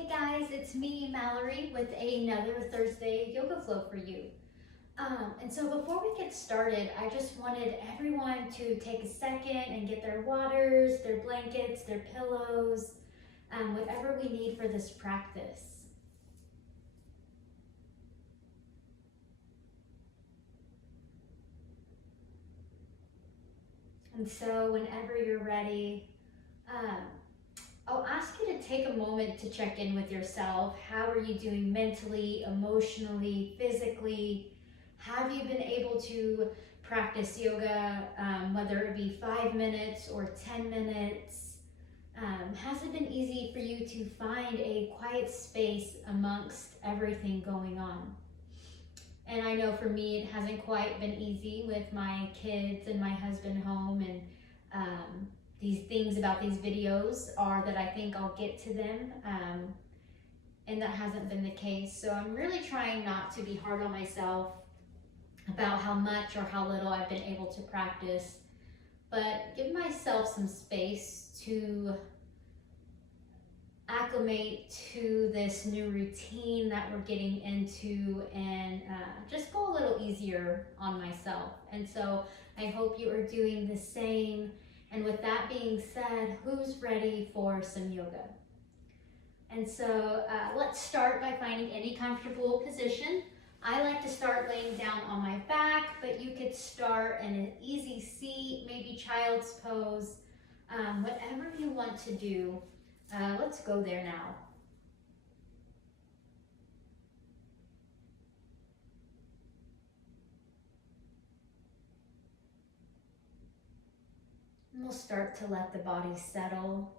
Hey guys, it's me, Mallory, with another Thursday yoga flow for you. And so before we get started, I just wanted everyone to take a second and get their waters, their blankets, their pillows, whatever we need for this practice. And so whenever you're ready, I'll ask you to take a moment to check in with yourself. How are you doing mentally, emotionally, physically? Have you been able to practice yoga, whether it be 5 minutes or 10 minutes? Has it been easy for you to find a quiet space amongst everything going on? And I know for me, it hasn't quite been easy with my kids and my husband home, and these things about these videos are that I think I'll get to them, and that hasn't been the case. So I'm really trying not to be hard on myself about how much or how little I've been able to practice, but give myself some space to acclimate to this new routine that we're getting into, and just go a little easier on myself. And so I hope you are doing the same. And with that being said, who's ready for some yoga? And so let's start by finding any comfortable position. I like to start laying down on my back, but you could start in an easy seat, maybe child's pose, whatever you want to do. Let's go there now. And we'll start to let the body settle,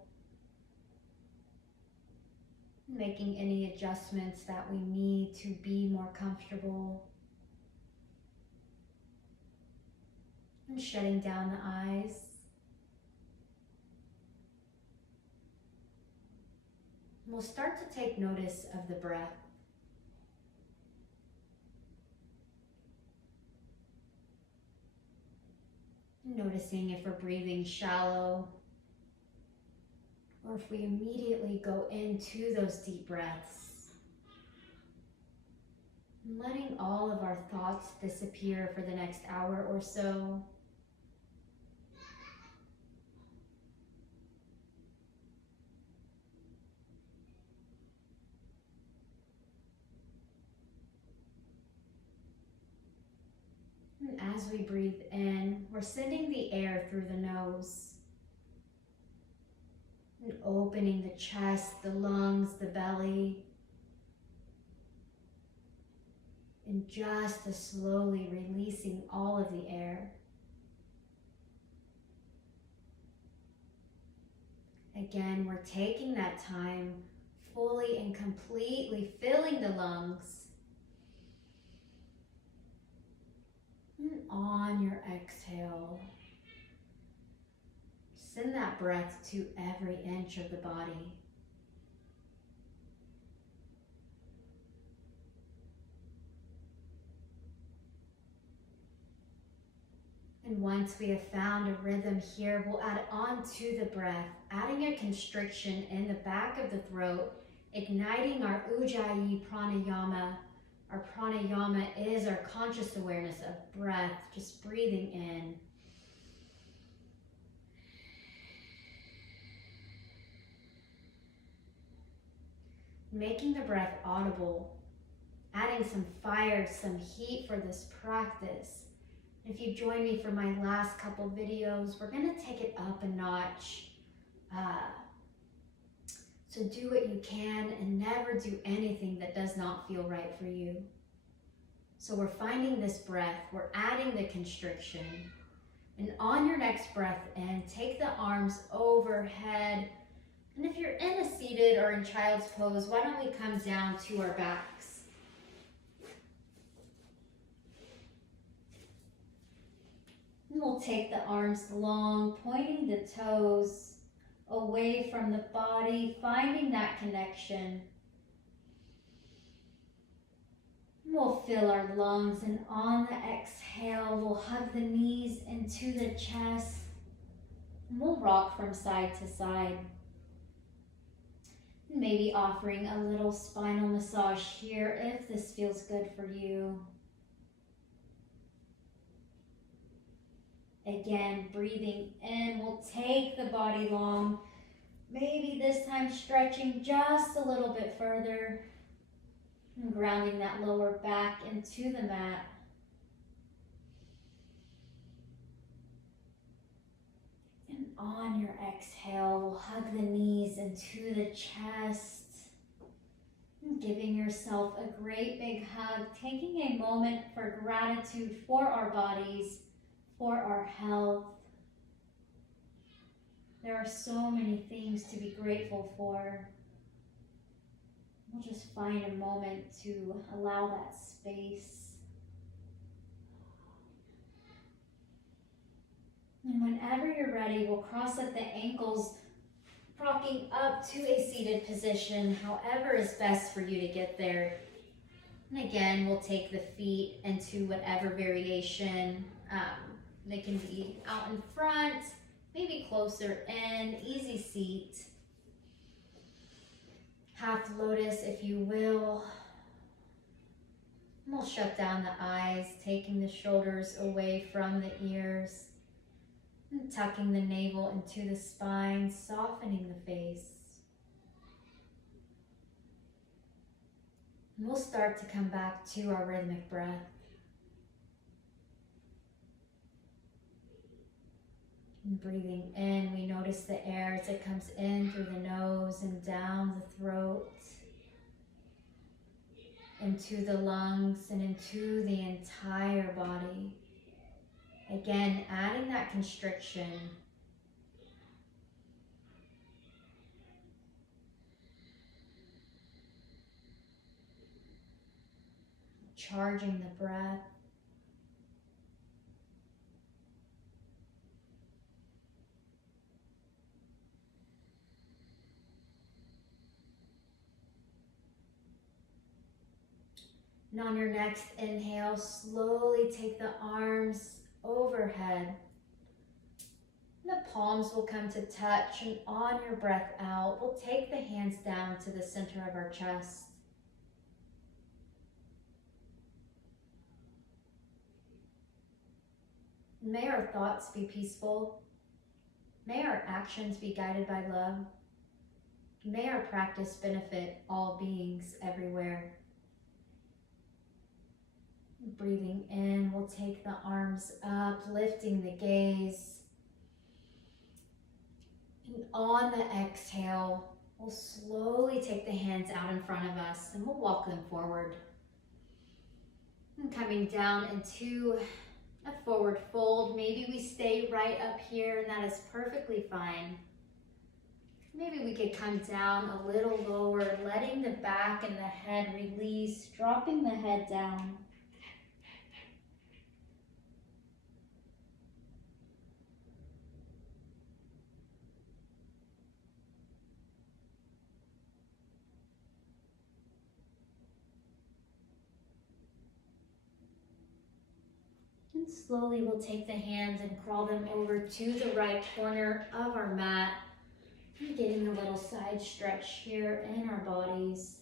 making any adjustments that we need to be more comfortable, and shutting down the eyes. And we'll start to take notice of the breath. Noticing if we're breathing shallow, or if we immediately go into those deep breaths. Letting all of our thoughts disappear for the next hour or so. And as we breathe in, we're sending the air through the nose and opening the chest, the lungs, the belly. And just as slowly releasing all of the air. Again, we're taking that time, fully and completely filling the lungs. And on your exhale, send that breath to every inch of the body. And once we have found a rhythm here, we'll add on to the breath, adding a constriction in the back of the throat, igniting our Ujjayi pranayama. Our pranayama is our conscious awareness of breath, just breathing in. Making the breath audible, adding some fire, some heat for this practice. If you join me for my last couple videos, we're going to take it up a notch. So do what you can and never do anything that does not feel right for you. So we're finding this breath, we're adding the constriction. And on your next breath in, take the arms overhead. And if you're in a seated or in child's pose, why don't we come down to our backs? And we'll take the arms long, pointing the toes away from the body, finding that connection. And we'll fill our lungs, and on the exhale, we'll hug the knees into the chest. And we'll rock from side to side. Maybe offering a little spinal massage here if this feels good for you. Again, breathing in, we'll take the body long. Maybe this time stretching just a little bit further and grounding that lower back into the mat. And on your exhale, we'll hug the knees into the chest. And giving yourself a great big hug, taking a moment for gratitude for our bodies, for our health. There are so many things to be grateful for. We'll just find a moment to allow that space. And whenever you're ready, we'll cross at the ankles, rocking up to a seated position, however is best for you to get there. And again, we'll take the feet into whatever variation. They can be out in front, maybe closer in, easy seat. Half lotus, if you will. And we'll shut down the eyes, taking the shoulders away from the ears. And tucking the navel into the spine, softening the face. And we'll start to come back to our rhythmic breath. And breathing in, we notice the air as it comes in through the nose and down the throat, into the lungs and into the entire body. Again, adding that constriction. Charging the breath. And on your next inhale, slowly take the arms overhead. The palms will come to touch, and on your breath out, we'll take the hands down to the center of our chest. May our thoughts be peaceful. May our actions be guided by love. May our practice benefit all beings everywhere. Breathing in, we'll take the arms up, lifting the gaze. And on the exhale, we'll slowly take the hands out in front of us and we'll walk them forward. And coming down into a forward fold. Maybe we stay right up here, and that is perfectly fine. Maybe we could come down a little lower, letting the back and the head release, dropping the head down. And slowly we'll take the hands and crawl them over to the right corner of our mat. And getting a little side stretch here in our bodies.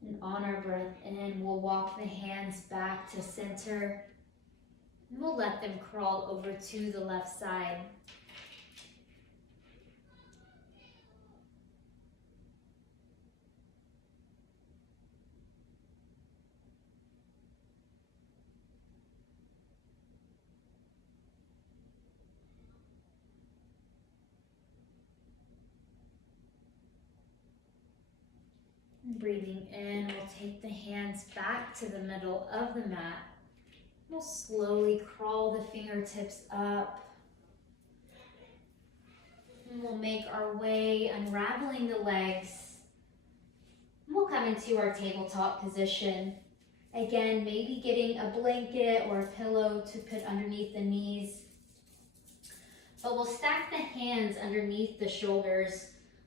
And on our breath in, we'll walk the hands back to center. And we'll let them crawl over to the left side. Breathing in, we'll take the hands back to the middle of the mat. We'll slowly crawl the fingertips up. And we'll make our way, unraveling the legs. We'll come into our tabletop position. Again, maybe getting a blanket or a pillow to put underneath the knees. But we'll stack the hands underneath the shoulders.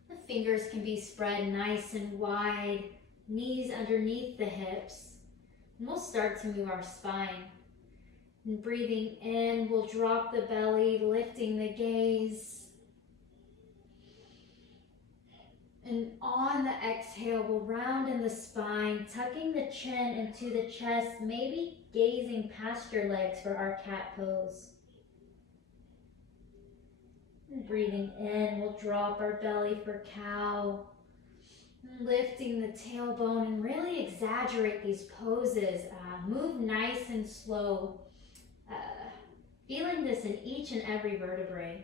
The fingers can be spread nice and wide. knees underneath the hips. And we'll start to move our spine. And breathing in, we'll drop the belly, lifting the gaze. And on the exhale, we'll round in the spine, tucking the chin into the chest, maybe gazing past your legs for our cat pose. And breathing in, we'll drop our belly for cow, lifting the tailbone, and really exaggerate these poses. Move nice and slow, feeling this in each and every vertebrae.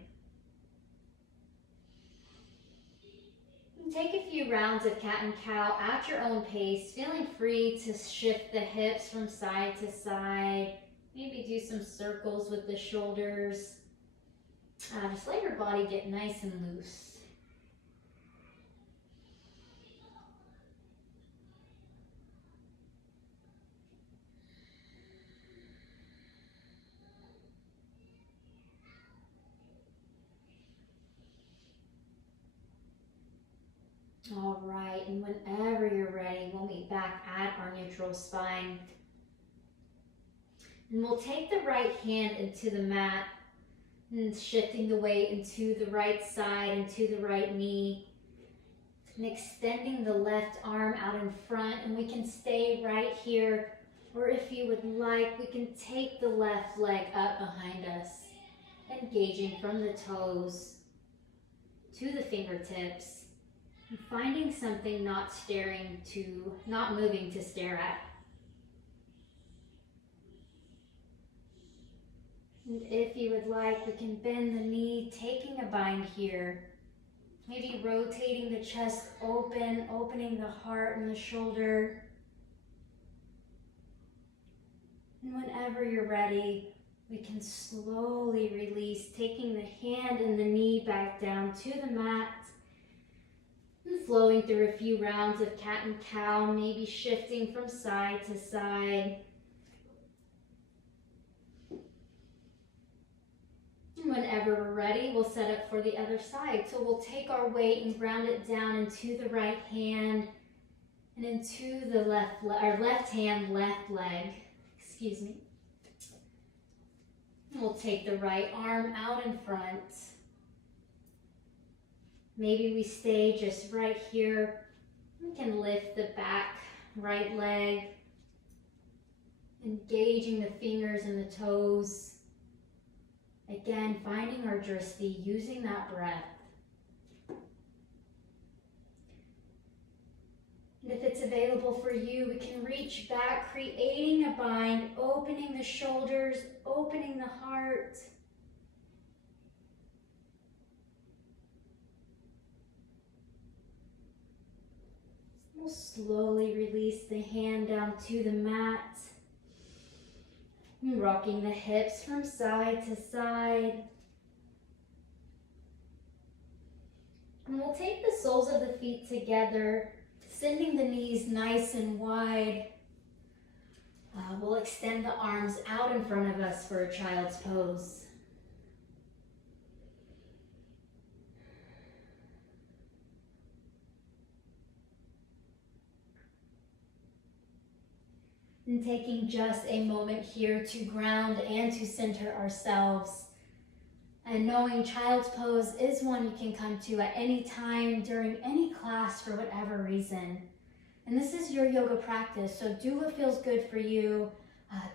And take a few rounds of cat and cow at your own pace, feeling free to shift the hips from side to side. Maybe do some circles with the shoulders. Just let your body get nice and loose. All right, and whenever you're ready, we'll meet back at our neutral spine. And we'll take the right hand into the mat, and shifting the weight into the right side, into the right knee, and extending the left arm out in front. And we can stay right here, or if you would like, we can take the left leg up behind us, engaging from the toes to the fingertips, and finding something not moving to stare at. And if you would like, we can bend the knee, taking a bind here. Maybe rotating the chest open, opening the heart and the shoulder. And whenever you're ready, we can slowly release, taking the hand and the knee back down to the mat. And flowing through a few rounds of cat and cow, maybe shifting from side to side. Whenever we're ready, we'll set up for the other side. So we'll take our weight and ground it down into the right hand and into the left hand, left leg. Excuse me. And we'll take the right arm out in front. Maybe we stay just right here. We can lift the back right leg, engaging the fingers and the toes. Again, finding our drishti, using that breath. And if it's available for you, we can reach back, creating a bind, opening the shoulders, opening the heart. We'll slowly release the hand down to the mat. Rocking the hips from side to side. And we'll take the soles of the feet together, sending the knees nice and wide. We'll extend the arms out in front of us for a child's pose. And taking just a moment here to ground and to center ourselves. And knowing child's pose is one you can come to at any time during any class for whatever reason. And this is your yoga practice, so do what feels good for you.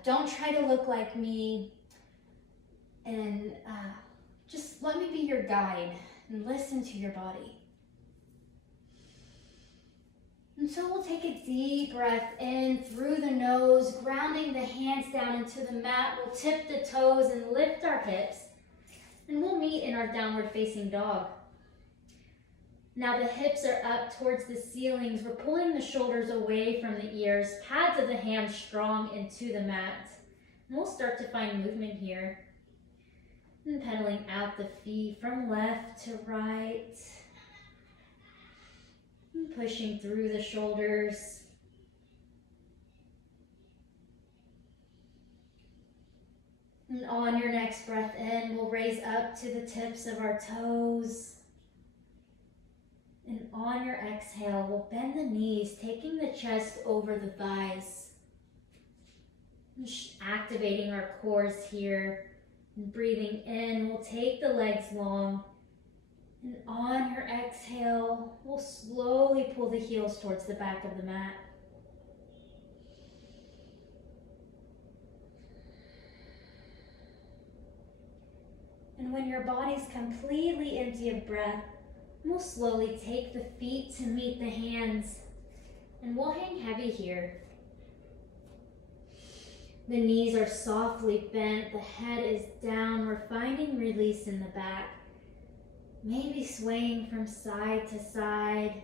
Don't try to look like me. And just let me be your guide and listen to your body. And so we'll take a deep breath in through the nose, grounding the hands down into the mat. We'll tip the toes and lift our hips. And we'll meet in our downward facing dog. Now the hips are up towards the ceilings. We're pulling the shoulders away from the ears, pads of the hands strong into the mat. And we'll start to find movement here. And pedaling out the feet from left to right. Pushing through the shoulders. And on your next breath in, we'll raise up to the tips of our toes. And on your exhale, we'll bend the knees, taking the chest over the thighs. Just activating our cores here. And breathing in, we'll take the legs long. And on your exhale, we'll slowly pull the heels towards the back of the mat. And when your body's completely empty of breath, we'll slowly take the feet to meet the hands. And we'll hang heavy here. The knees are softly bent, the head is down. We're finding release in the back. Maybe swaying from side to side.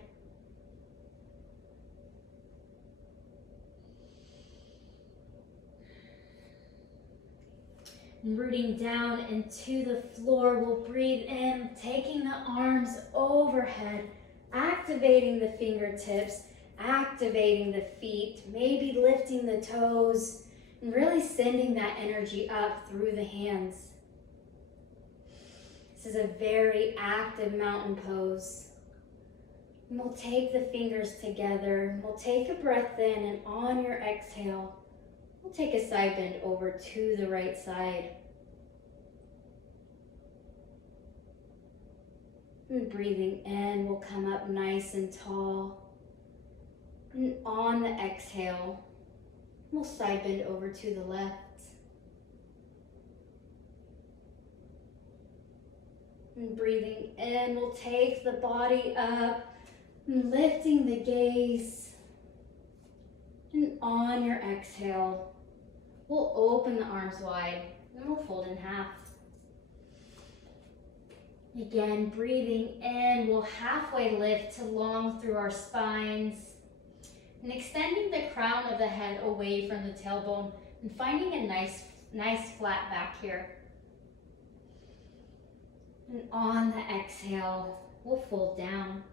And rooting down into the floor, we'll breathe in, taking the arms overhead, activating the fingertips, activating the feet, maybe lifting the toes, and really sending that energy up through the hands. This is a very active mountain pose. And we'll take the fingers together. We'll take a breath in, and on your exhale, we'll take a side bend over to the right side. And breathing in, we'll come up nice and tall. And on the exhale, we'll side bend over to the left. And breathing in, we'll take the body up, and lifting the gaze. And on your exhale, we'll open the arms wide, and we'll fold in half. Again, breathing in, we'll halfway lift to long through our spines. And extending the crown of the head away from the tailbone, and finding a nice flat back here. And on the exhale, we'll fold down.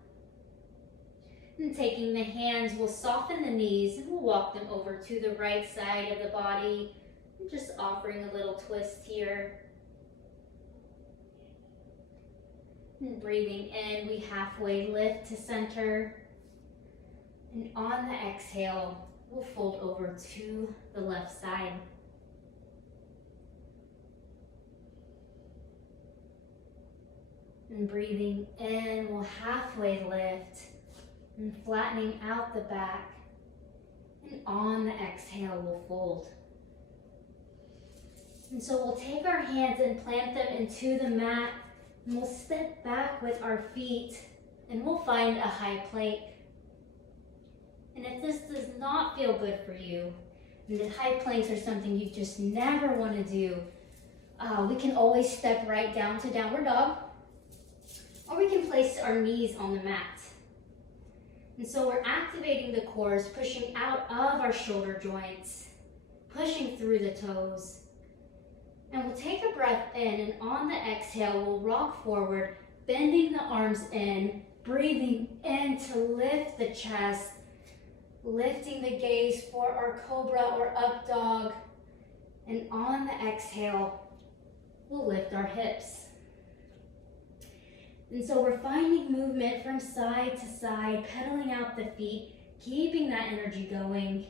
And taking the hands, we'll soften the knees, and we'll walk them over to the right side of the body. And just offering a little twist here. And breathing in, we halfway lift to center. And on the exhale, we'll fold over to the left side. And breathing in, we'll halfway lift and flattening out the back. And on the exhale, we'll fold. And so we'll take our hands and plant them into the mat, and we'll step back with our feet, and we'll find a high plank. And if this does not feel good for you, and the high planks are something you just never want to do, we can always step right down to downward dog, or we can place our knees on the mat. And so we're activating the cores, pushing out of our shoulder joints, pushing through the toes. And we'll take a breath in, and on the exhale, we'll rock forward, bending the arms in, breathing in to lift the chest, lifting the gaze for our cobra or up dog. And on the exhale, we'll lift our hips. And so we're finding movement from side to side, pedaling out the feet, keeping that energy going.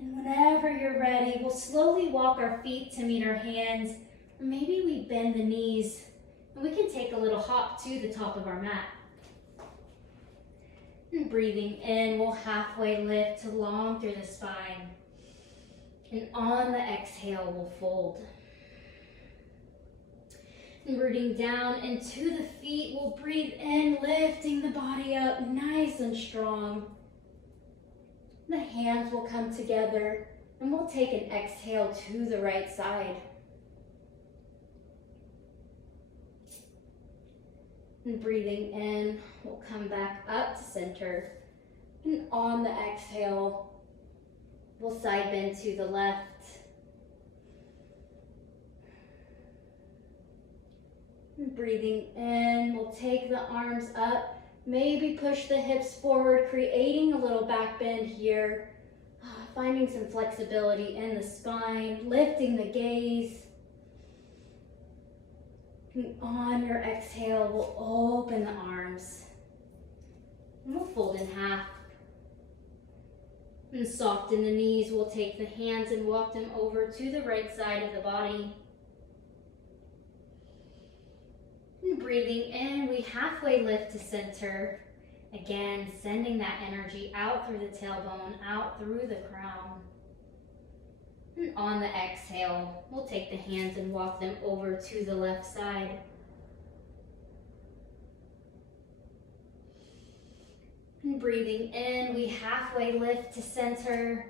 And whenever you're ready, we'll slowly walk our feet to meet our hands. Or maybe we bend the knees, and we can take a little hop to the top of our mat. And breathing in, we'll halfway lift to long through the spine. And on the exhale, we'll fold. And rooting down into the feet, we'll breathe in, lifting the body up nice and strong. The hands will come together, and we'll take an exhale to the right side. And breathing in, we'll come back up to center. And on the exhale, we'll side bend to the left. And breathing in, we'll take the arms up, maybe push the hips forward, creating a little back bend here. Finding some flexibility in the spine, lifting the gaze. And on your exhale, we'll open the arms. And we'll fold in half. And soften the knees. We'll take the hands and walk them over to the right side of the body. And breathing in, we halfway lift to center. Again, sending that energy out through the tailbone, out through the crown. And on the exhale, we'll take the hands and walk them over to the left side. And breathing in, we halfway lift to center.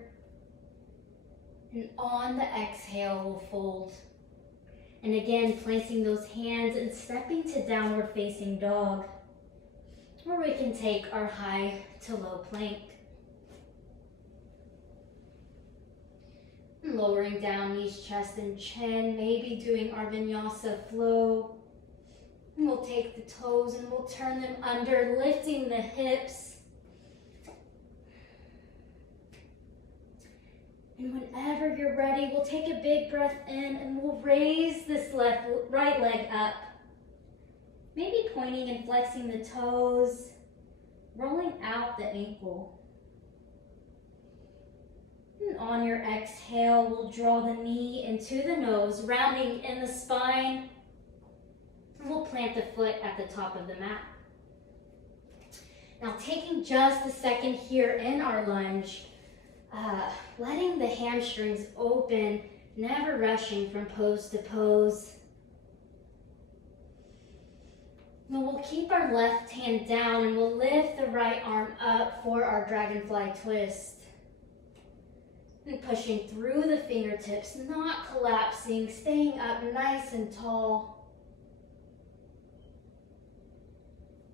And on the exhale, we'll fold. And again, placing those hands and stepping to downward facing dog. Or we can take our high to low plank. And lowering down knees, chest, and chin, maybe doing our vinyasa flow. And we'll take the toes and we'll turn them under, lifting the hips. And whenever you're ready, we'll take a big breath in and we'll raise this right leg up. Maybe pointing and flexing the toes, rolling out the ankle. And on your exhale, we'll draw the knee into the nose, rounding in the spine. And we'll plant the foot at the top of the mat. Now taking just a second here in our lunge, letting the hamstrings open, never rushing from pose to pose. Now we'll keep our left hand down and we'll lift the right arm up for our dragonfly twist. And pushing through the fingertips, not collapsing, staying up nice and tall.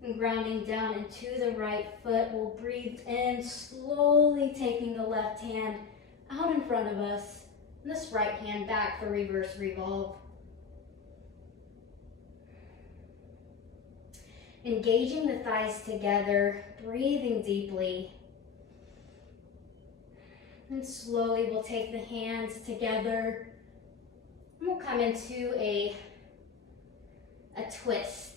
And grounding down into the right foot, we'll breathe in, slowly taking the left hand out in front of us. And this right hand back for reverse revolve. Engaging the thighs together, breathing deeply. And slowly we'll take the hands together. And we'll come into a twist.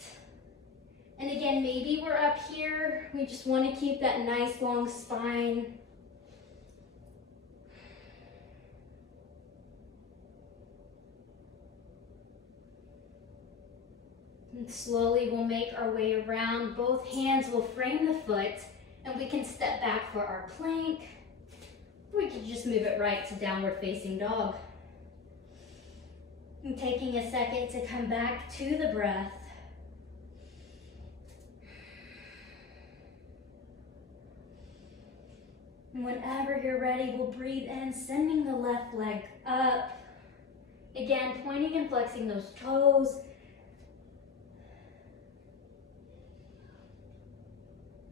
And again, maybe we're up here. We just want to keep that nice long spine. And slowly we'll make our way around. Both hands will frame the foot and we can step back for our plank. We can just move it right to downward facing dog. And taking a second to come back to the breath. And whenever you're ready, we'll breathe in, sending the left leg up. Again, pointing and flexing those toes.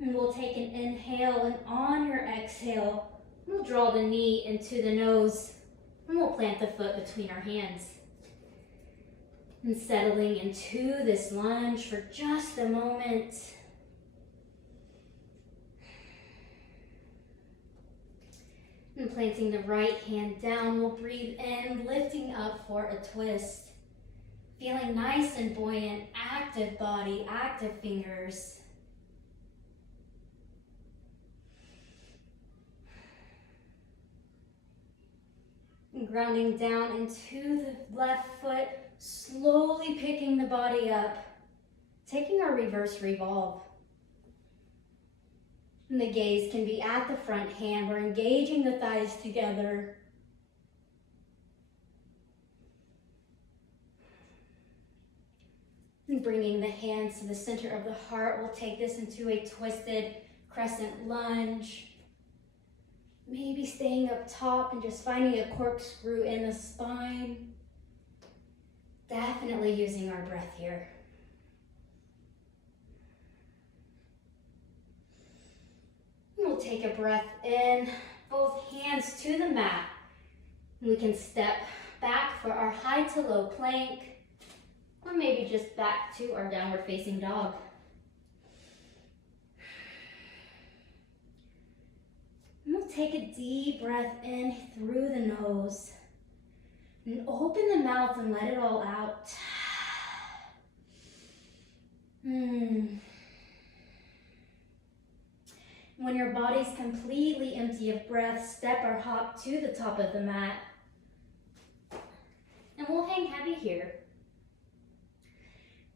And we'll take an inhale, and on your exhale, we'll draw the knee into the nose, and we'll plant the foot between our hands. And settling into this lunge for just a moment. And planting the right hand down, we'll breathe in, lifting up for a twist. Feeling nice and buoyant, active body, active fingers. And grounding down into the left foot, slowly picking the body up, taking our reverse revolve. And the gaze can be at the front hand. We're engaging the thighs together. And bringing the hands to the center of the heart, we'll take this into a twisted crescent lunge. Maybe staying up top and just finding a corkscrew in the spine. Definitely using our breath here. We'll take a breath in, both hands to the mat. We can step back for our high to low plank, or maybe just back to our downward facing dog. And we'll take a deep breath in through the nose. And open the mouth and let it all out. When your body's completely empty of breath, step or hop to the top of the mat. And we'll hang heavy here.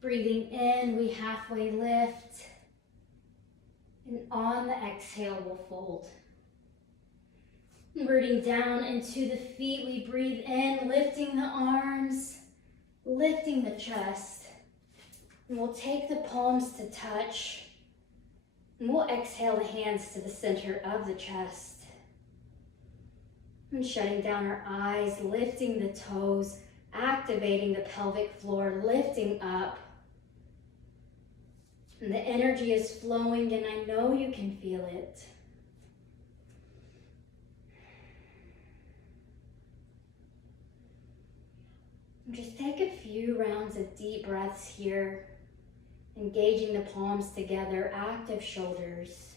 Breathing in, we halfway lift. And on the exhale, we'll fold. Rooting down into the feet, we breathe in, lifting the arms, lifting the chest. And we'll take the palms to touch. And we'll exhale the hands to the center of the chest. And shutting down our eyes, lifting the toes, activating the pelvic floor, lifting up. And the energy is flowing, and I know you can feel it. Just take a few rounds of deep breaths here, engaging the palms together, active shoulders.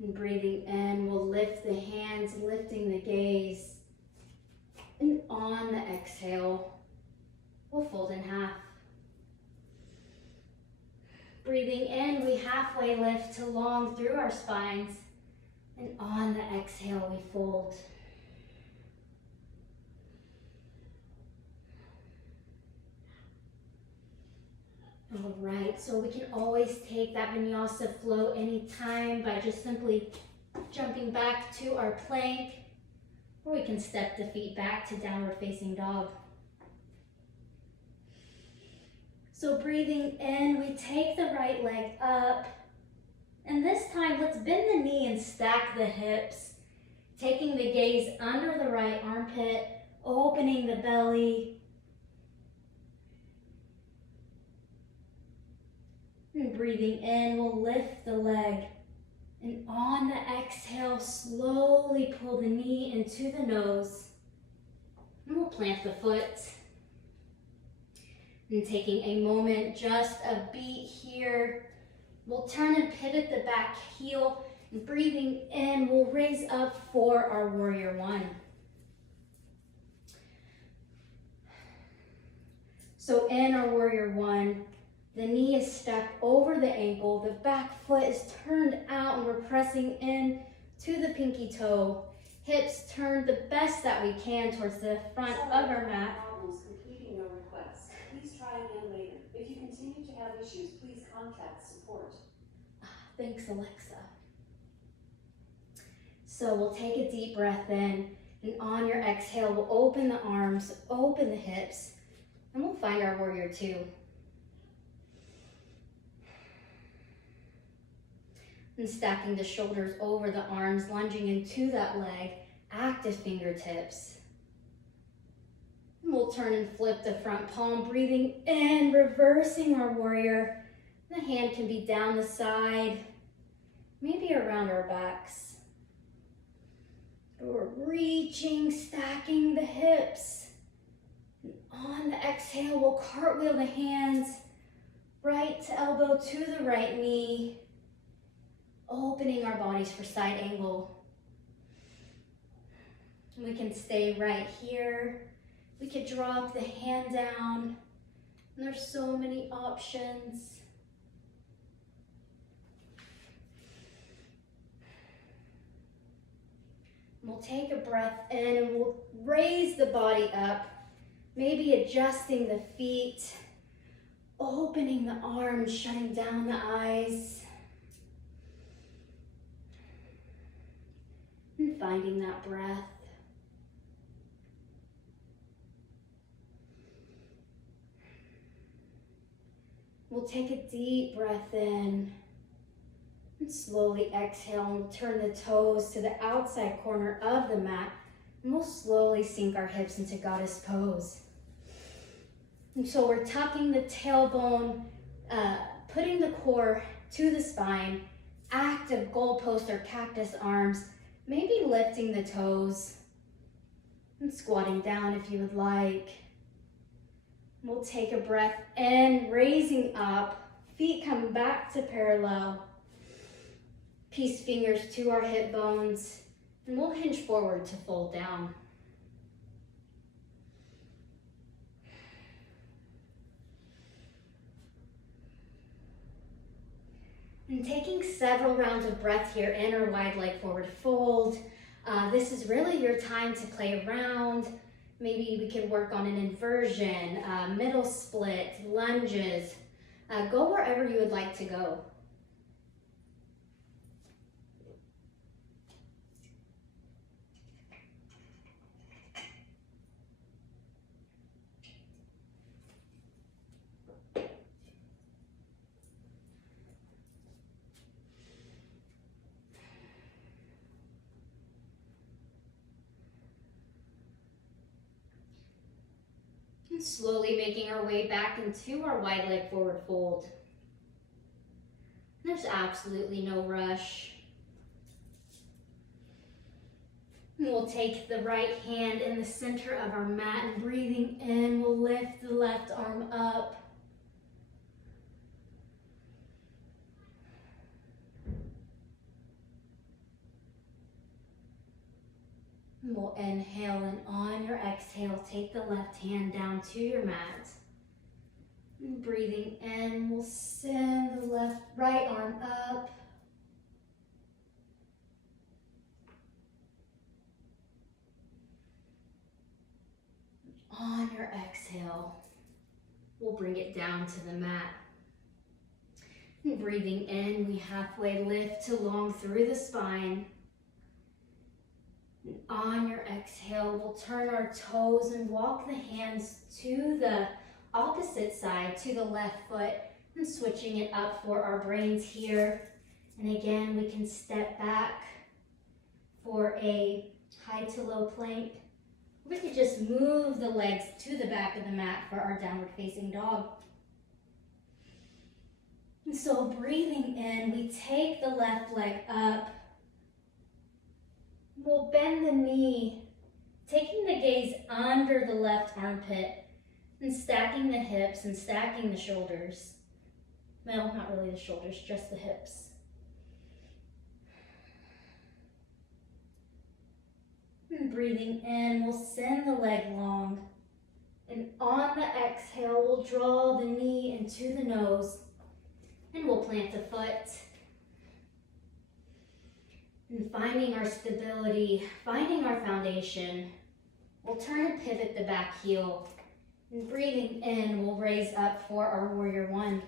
And breathing in, we'll lift the hands, lifting the gaze. And on the exhale, we'll fold in half. Breathing in, we halfway lift to long through our spines. And on the exhale, we fold. All right, so we can always take that vinyasa flow anytime by just simply jumping back to our plank, or we can step the feet back to downward facing dog. So breathing in, we take the right leg up, and this time let's bend the knee and stack the hips, taking the gaze under the right armpit, opening the belly. And breathing in, we'll lift the leg. And on the exhale, slowly pull the knee into the nose. And we'll plant the foot. And taking a moment, just a beat here. We'll turn and pivot the back heel. And breathing in, we'll raise up for our warrior one. So in our warrior one, the knee is stacked over the ankle, the back foot is turned out, and we're pressing in to the pinky toe. Hips turned the best that we can towards the front of our mat. Problems completing your request. Please try again later. If you continue to have issues, please contact support. Thanks, Alexa. So we'll take a deep breath in, and on your exhale, we'll open the arms, open the hips, and we'll find our warrior two. And stacking the shoulders over the arms, lunging into that leg, active fingertips. And we'll turn and flip the front palm, breathing in, reversing our warrior. The hand can be down the side, maybe around our backs. We're reaching, stacking the hips. And on the exhale, we'll cartwheel the hands, right elbow to the right knee, opening our bodies for side angle. We can stay right here. We could drop the hand down. And there's so many options. We'll take a breath in and we'll raise the body up, maybe adjusting the feet, opening the arms, shutting down the eyes. And finding that breath. We'll take a deep breath in and slowly exhale, and we'll turn the toes to the outside corner of the mat, and we'll slowly sink our hips into goddess pose. And so we're tucking the tailbone, putting the core to the spine, active goalpost or cactus arms, maybe lifting the toes and squatting down if you would like. We'll take a breath in, raising up, feet come back to parallel. Peace fingers to our hip bones, And we'll hinge forward to fold down. And taking several rounds of breath here in our wide leg forward fold. This is really your time to play around. Maybe we could work on an inversion, middle split, lunges. Go wherever you would like to go. And slowly making our way back into our wide leg forward fold. There's absolutely no rush. And we'll take the right hand in the center of our mat and breathing in, we'll lift the left arm up. And we'll inhale, and on your exhale, take the left hand down to your mat. And breathing in, we'll send the right arm up. On your exhale, we'll bring it down to the mat. And breathing in, we halfway lift to long through the spine. And on your exhale, we'll turn our toes and walk the hands to the opposite side, to the left foot, and switching it up for our brains here. And again, we can step back for a high to low plank. We could just move the legs to the back of the mat for our downward facing dog. And so breathing in, we take the left leg up. We'll bend the knee, taking the gaze under the left armpit and stacking the hips and stacking the shoulders. No, not really the shoulders, just the hips. And breathing in, we'll send the leg long. And on the exhale, we'll draw the knee into the nose. And we'll plant the foot. And finding our stability, finding our foundation, we'll turn and pivot the back heel. And breathing in, we'll raise up for our warrior one.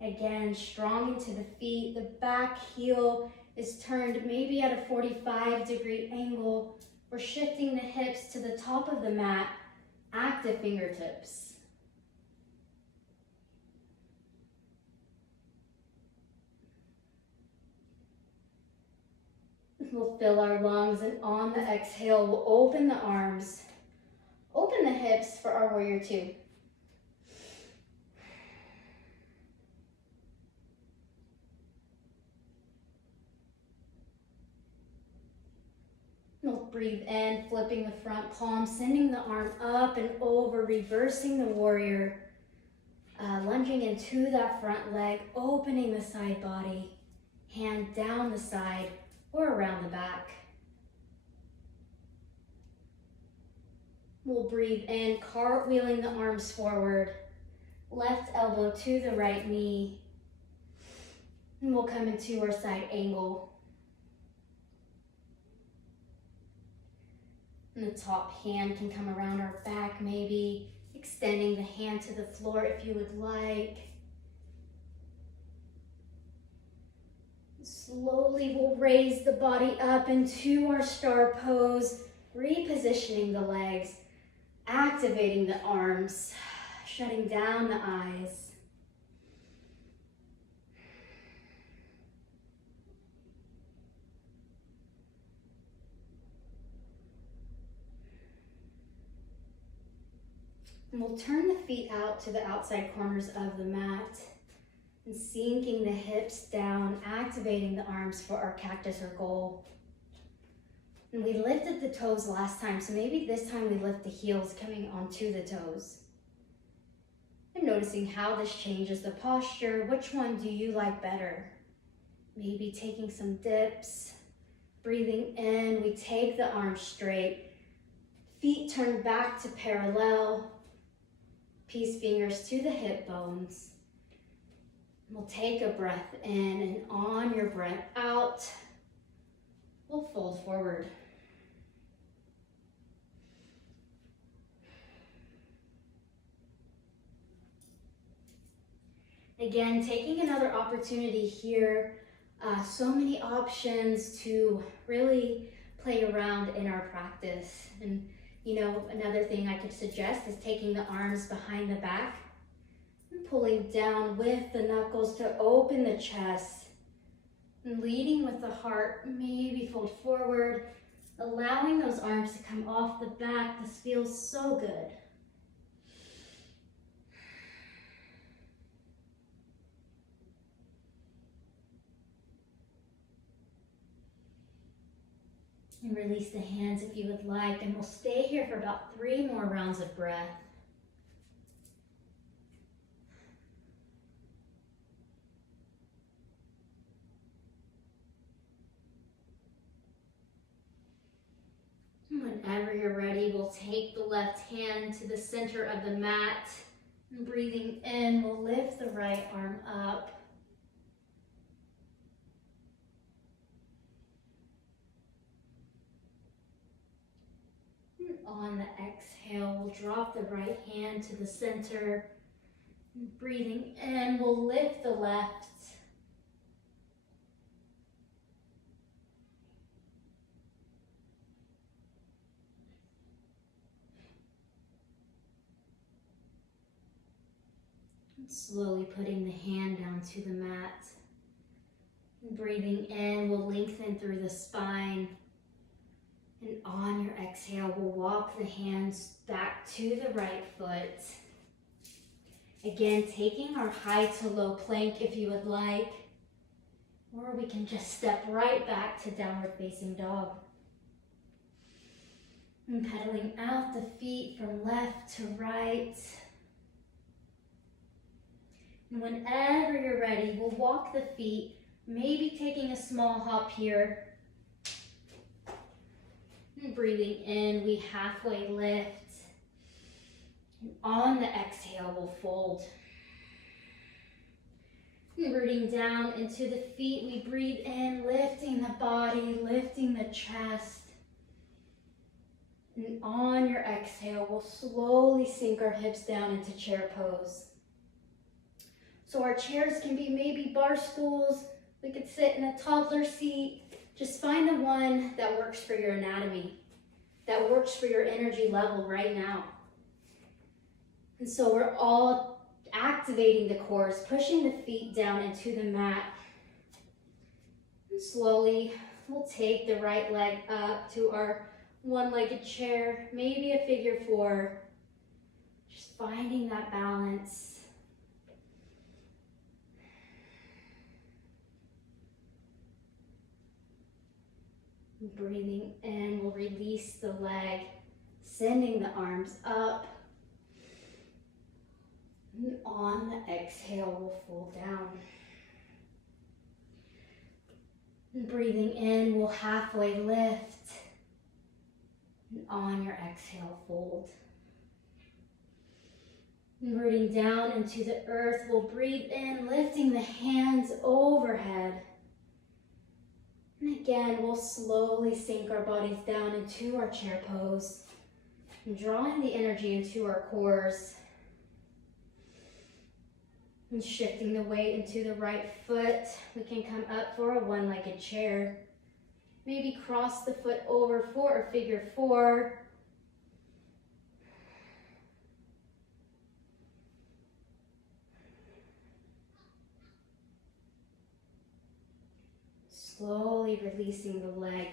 Again, strong into the feet. The back heel is turned maybe at a 45-degree angle. We're shifting the hips to the top of the mat, active fingertips. We'll fill our lungs, and on the exhale, we'll open the arms, open the hips for our warrior two. We'll breathe in, flipping the front palm, sending the arm up and over, reversing the warrior, lunging into that front leg, opening the side body, hand down the side or around the back. We'll breathe in, cartwheeling the arms forward, left elbow to the right knee, and we'll come into our side angle. And the top hand can come around our back, maybe extending the hand to the floor if you would like. Slowly we'll raise the body up into our star pose, repositioning the legs, activating the arms, shutting down the eyes. And we'll turn the feet out to the outside corners of the mat and sinking the hips down, activating the arms for our cactus or goal. And we lifted the toes last time, so maybe this time we lift the heels coming onto the toes. And noticing how this changes the posture. Which one do you like better? Maybe taking some dips. Breathing in, we take the arms straight. Feet turn back to parallel. Peace fingers to the hip bones. We'll take a breath in, and on your breath out, we'll fold forward. Again, taking another opportunity here. So many options to really play around in our practice. And another thing I could suggest is taking the arms behind the back and pulling down with the knuckles to open the chest. And leading with the heart, maybe fold forward, allowing those arms to come off the back. This feels so good. And release the hands if you would like, and we'll stay here for about 3 more rounds of breath. Whenever you're ready, we'll take the left hand to the center of the mat. And breathing in, we'll lift the right arm up. And on the exhale, we'll drop the right hand to the center. And breathing in, we'll lift the left. Slowly putting the hand down to the mat. And breathing in, we'll lengthen through the spine. And on your exhale, we'll walk the hands back to the right foot. Again, taking our high to low plank if you would like. Or we can just step right back to downward facing dog. And pedaling out the feet from left to right. And whenever you're ready, we'll walk the feet, maybe taking a small hop here. And breathing in, we halfway lift. And on the exhale, we'll fold. And rooting down into the feet, we breathe in, lifting the body, lifting the chest. And on your exhale, we'll slowly sink our hips down into chair pose. So our chairs can be maybe bar stools. We could sit in a toddler seat. Just find the one that works for your anatomy, that works for your energy level right now. And so we're all activating the cores, pushing the feet down into the mat. And slowly, we'll take the right leg up to our one-legged chair, maybe a figure 4. Just finding that balance. Breathing in, we'll release the leg, sending the arms up. And on the exhale, we'll fold down. And breathing in, we'll halfway lift. And on your exhale, fold. And rooting down into the earth, we'll breathe in, lifting the hands overhead. And again, we'll slowly sink our bodies down into our chair pose, and drawing the energy into our cores. And shifting the weight into the right foot, we can come up for a one-legged chair. Maybe cross the foot over for a figure 4. Slowly releasing the leg,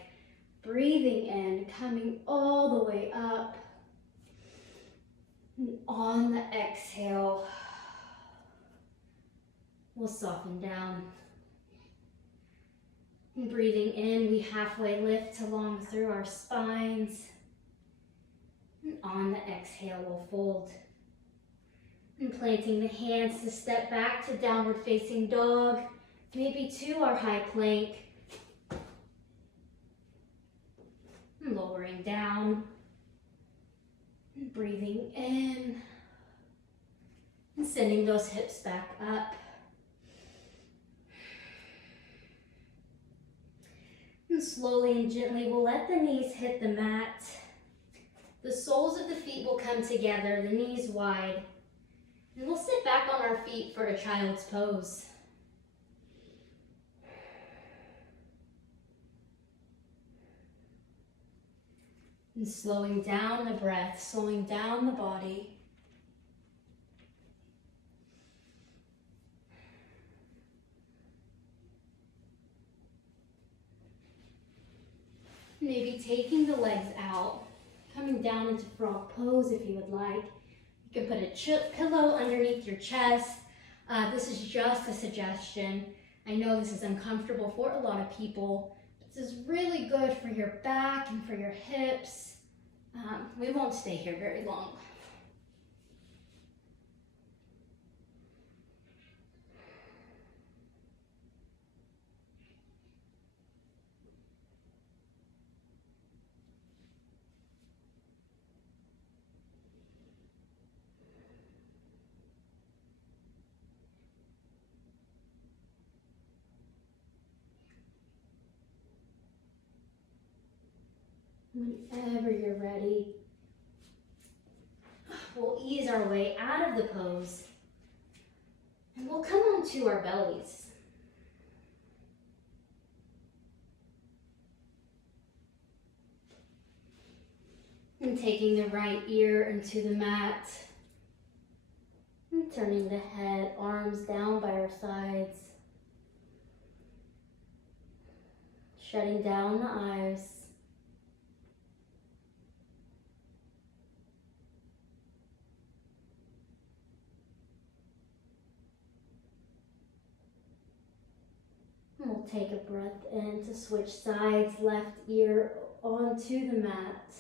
breathing in, coming all the way up. And on the exhale, we'll soften down. And breathing in, we halfway lift along through our spines. And on the exhale, we'll fold. And planting the hands to step back to downward facing dog. maybe to our high plank. And lowering down, and breathing in, and sending those hips back up. And slowly and gently, we'll let the knees hit the mat. The soles of the feet will come together, the knees wide. And we'll sit back on our feet for a child's pose. And slowing down the breath, slowing down the body. Maybe taking the legs out, coming down into frog pose if you would like. You can put a pillow underneath your chest. This is just a suggestion. I know this is uncomfortable for a lot of people. This is really good for your back and for your hips. We won't stay here very long. Whenever you're ready, we'll ease our way out of the pose and we'll come onto our bellies. And taking the right ear into the mat and turning the head, arms down by our sides, shutting down the eyes. We'll take a breath in to switch sides, left ear onto the mat.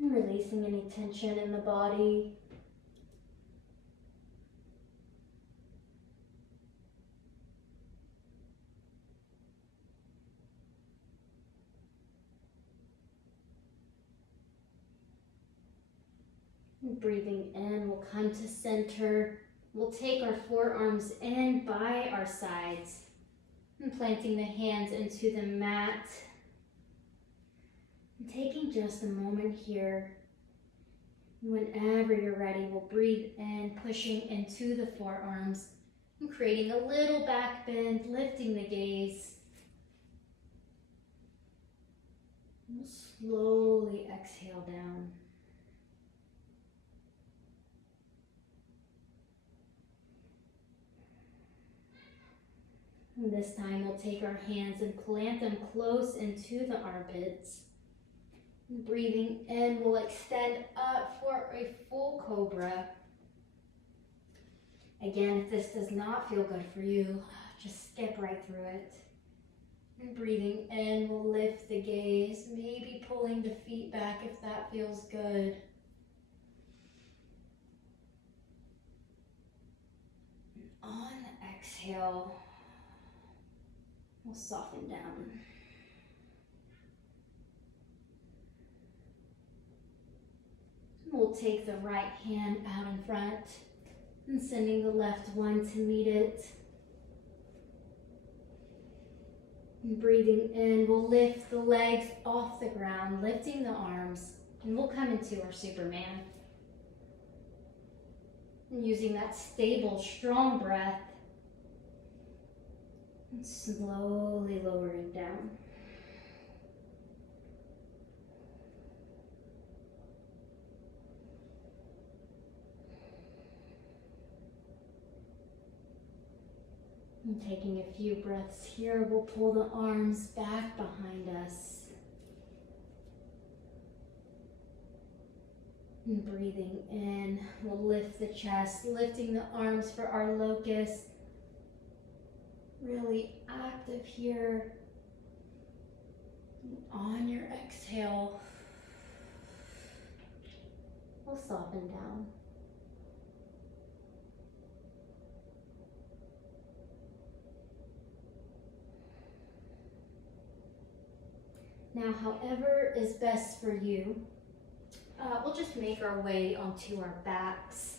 And releasing any tension in the body. Breathing in, we'll come to center. We'll take our forearms in by our sides and planting the hands into the mat. And taking just a moment here. Whenever you're ready, we'll breathe in, pushing into the forearms and creating a little back bend, lifting the gaze. And we'll slowly exhale down. And this time we'll take our hands and plant them close into the armpits. And breathing in, we'll extend up for a full cobra. Again, if this does not feel good for you, just skip right through it. And breathing in, we'll lift the gaze, maybe pulling the feet back if that feels good. On the exhale, we'll soften down. We'll take the right hand out in front and sending the left one to meet it. And breathing in, we'll lift the legs off the ground, lifting the arms, and we'll come into our Superman. And using that stable, strong breath, and slowly lowering down. And taking a few breaths here, we'll pull the arms back behind us. And breathing in, we'll lift the chest, lifting the arms for our locust. Really active here. And on your exhale, will soften down. Now, however is best for you, we'll just make our way onto our backs.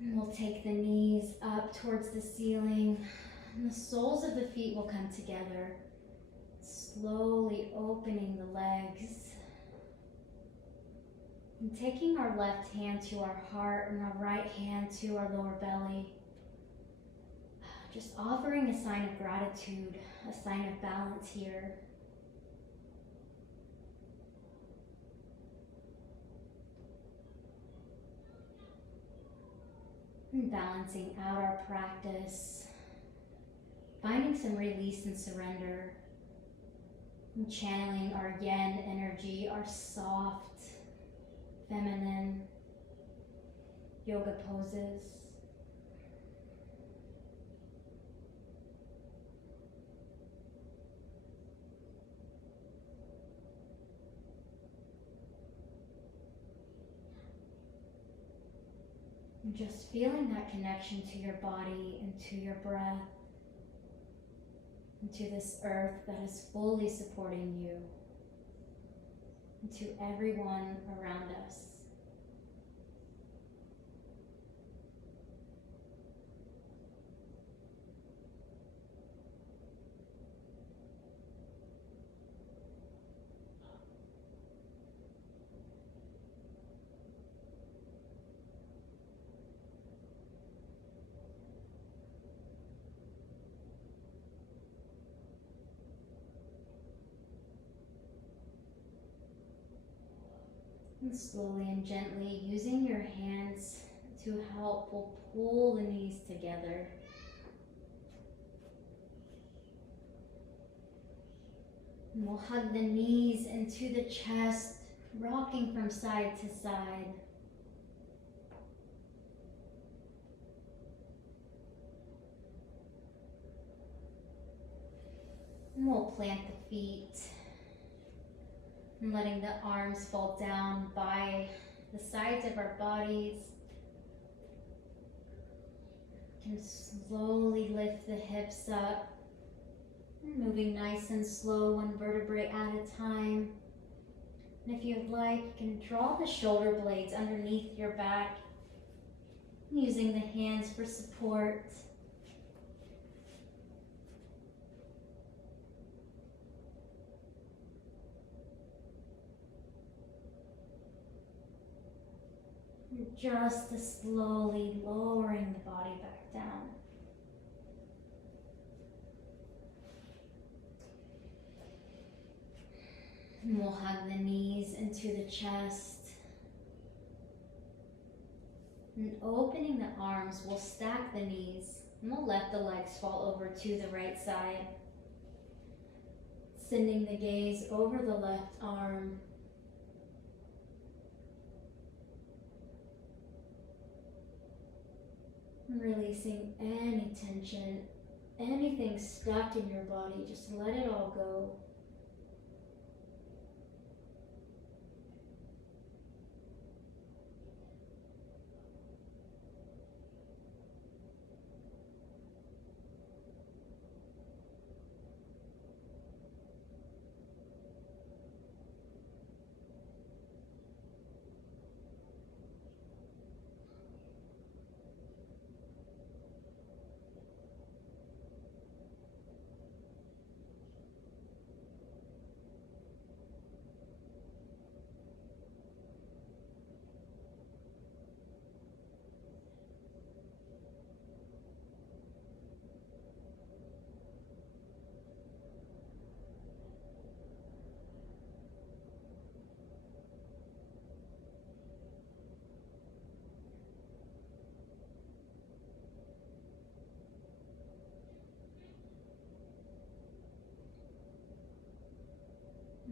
And we'll take the knees up towards the ceiling, and the soles of the feet will come together, slowly opening the legs. And taking our left hand to our heart and our right hand to our lower belly. Just offering a sign of gratitude, a sign of balance here. And balancing out our practice. Finding some release and surrender. And channeling our yin energy, our soft, feminine yoga poses. And just feeling that connection to your body and to your breath, and to this earth that is fully supporting you, and to everyone around us. And slowly and gently, using your hands to help, we'll pull the knees together. And we'll hug the knees into the chest, rocking from side to side. And we'll plant the feet. And letting the arms fall down by the sides of our bodies. You can slowly lift the hips up, moving nice and slow, one vertebrae at a time. And if you'd like, you can draw the shoulder blades underneath your back, using the hands for support. Just slowly lowering the body back down. And we'll hug the knees into the chest. And opening the arms, we'll stack the knees. And we'll let the legs fall over to the right side. Sending the gaze over the left arm. Releasing any tension, anything stuck in your body, just let it all go.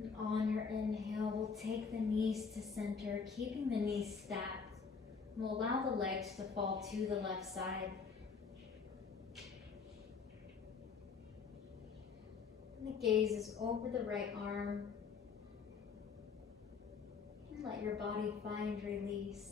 And on your inhale, we'll take the knees to center, keeping the knees stacked. We'll allow the legs to fall to the left side. And the gaze is over the right arm. And let your body find release.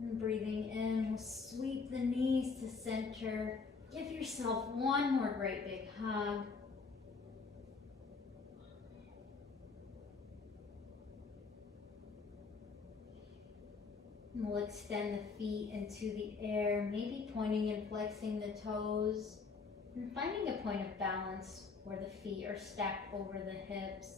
And breathing in, we'll sweep the knees to center. Give yourself one more great big hug. And we'll extend the feet into the air, maybe pointing and flexing the toes, and finding a point of balance where the feet are stacked over the hips.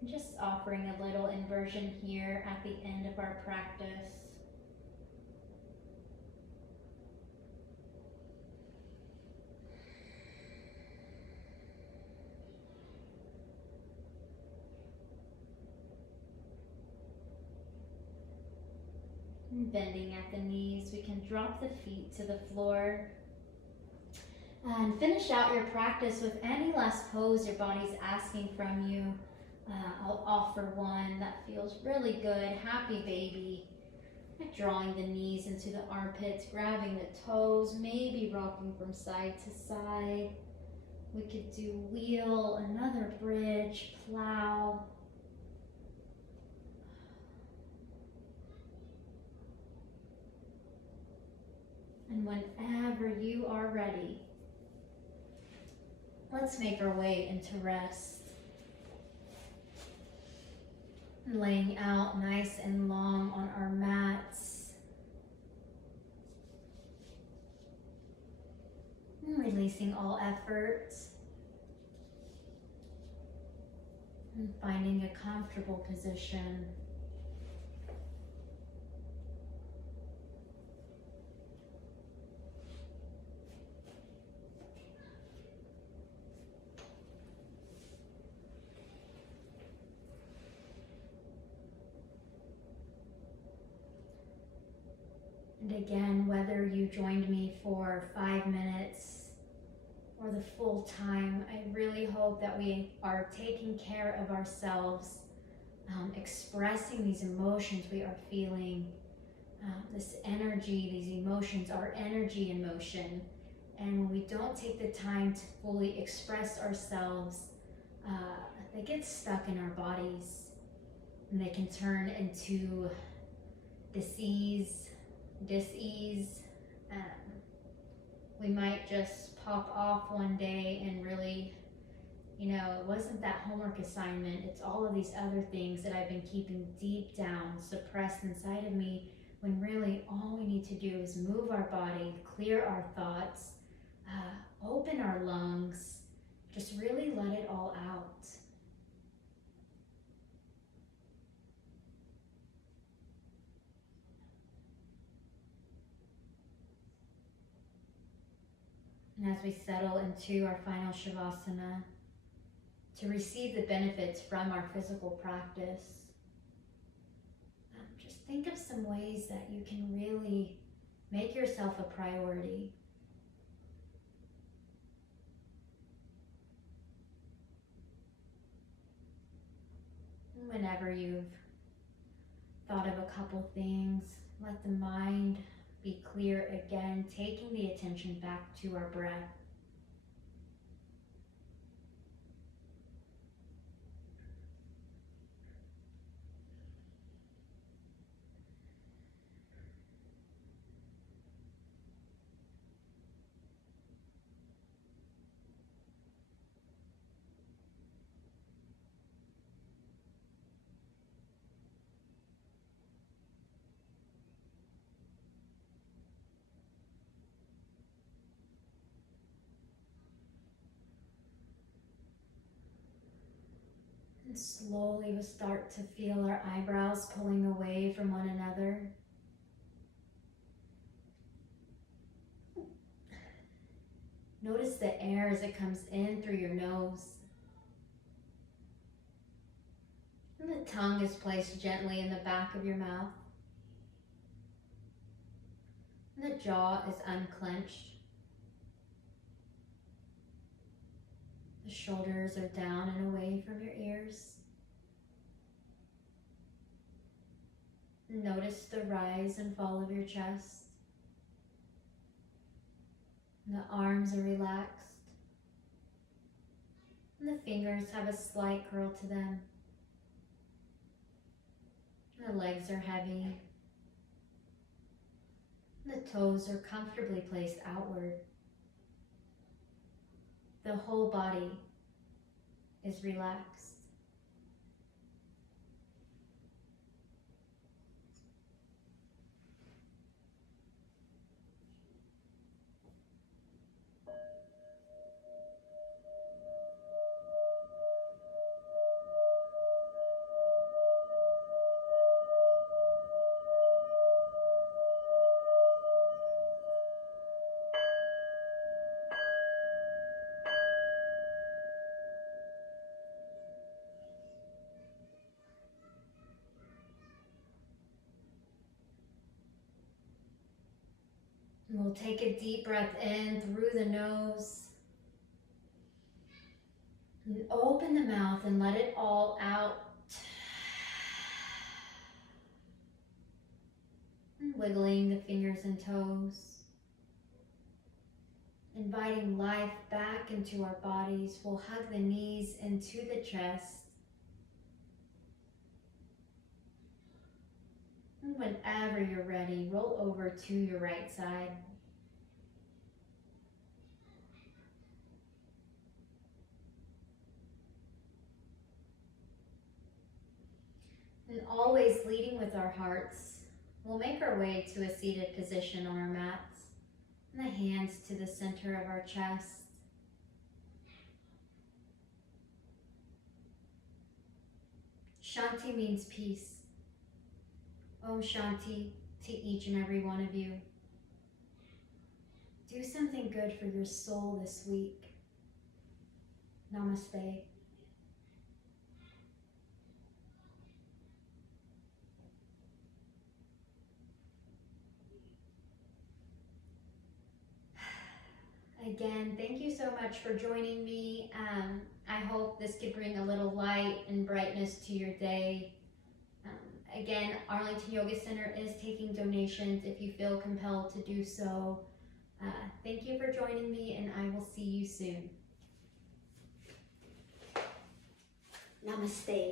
And just offering a little inversion here at the end of our practice. And bending at the knees, we can drop the feet to the floor. And finish out your practice with any last pose your body's asking from you. I'll offer one that feels really good. Happy baby. Drawing the knees into the armpits, grabbing the toes, maybe rocking from side to side. We could do wheel, another bridge, plow. And whenever you are ready, let's make our way into rest. Laying out nice and long on our mats. And releasing all effort. And finding a comfortable position. And again, whether you joined me for 5 minutes or the full time, I really hope that we are taking care of ourselves, expressing these emotions we are feeling, this energy, these emotions are energy in motion. And when we don't take the time to fully express ourselves, they get stuck in our bodies and they can turn into dis-ease. We might just pop off one day and really, it wasn't that homework assignment, it's all of these other things that I've been keeping deep down, suppressed inside of me, when really all we need to do is move our body, clear our thoughts, open our lungs, just really let it all out. And as we settle into our final Shavasana, to receive the benefits from our physical practice, just think of some ways that you can really make yourself a priority. And whenever you've thought of a couple things, let the mind be clear again, taking the attention back to our breath. And slowly we'll start to feel our eyebrows pulling away from one another. Notice the air as it comes in through your nose. And the tongue is placed gently in the back of your mouth. And the jaw is unclenched. The shoulders are down and away from your ears. Notice the rise and fall of your chest. And the arms are relaxed. And the fingers have a slight curl to them. And the legs are heavy. And the toes are comfortably placed outward. The whole body is relaxed. And we'll take a deep breath in through the nose. And open the mouth and let it all out. And wiggling the fingers and toes. Inviting life back into our bodies. We'll hug the knees into the chest. And whenever you're ready, roll over to your right side. And always leading with our hearts, we'll make our way to a seated position on our mats. And the hands to the center of our chest. Shanti means peace. Om Shanti to each and every one of you. Do something good for your soul this week. Namaste. Again, thank you so much for joining me. I hope this could bring a little light and brightness to your day. Again, Arlington Yoga Center is taking donations if you feel compelled to do so. Thank you for joining me, and I will see you soon. Namaste.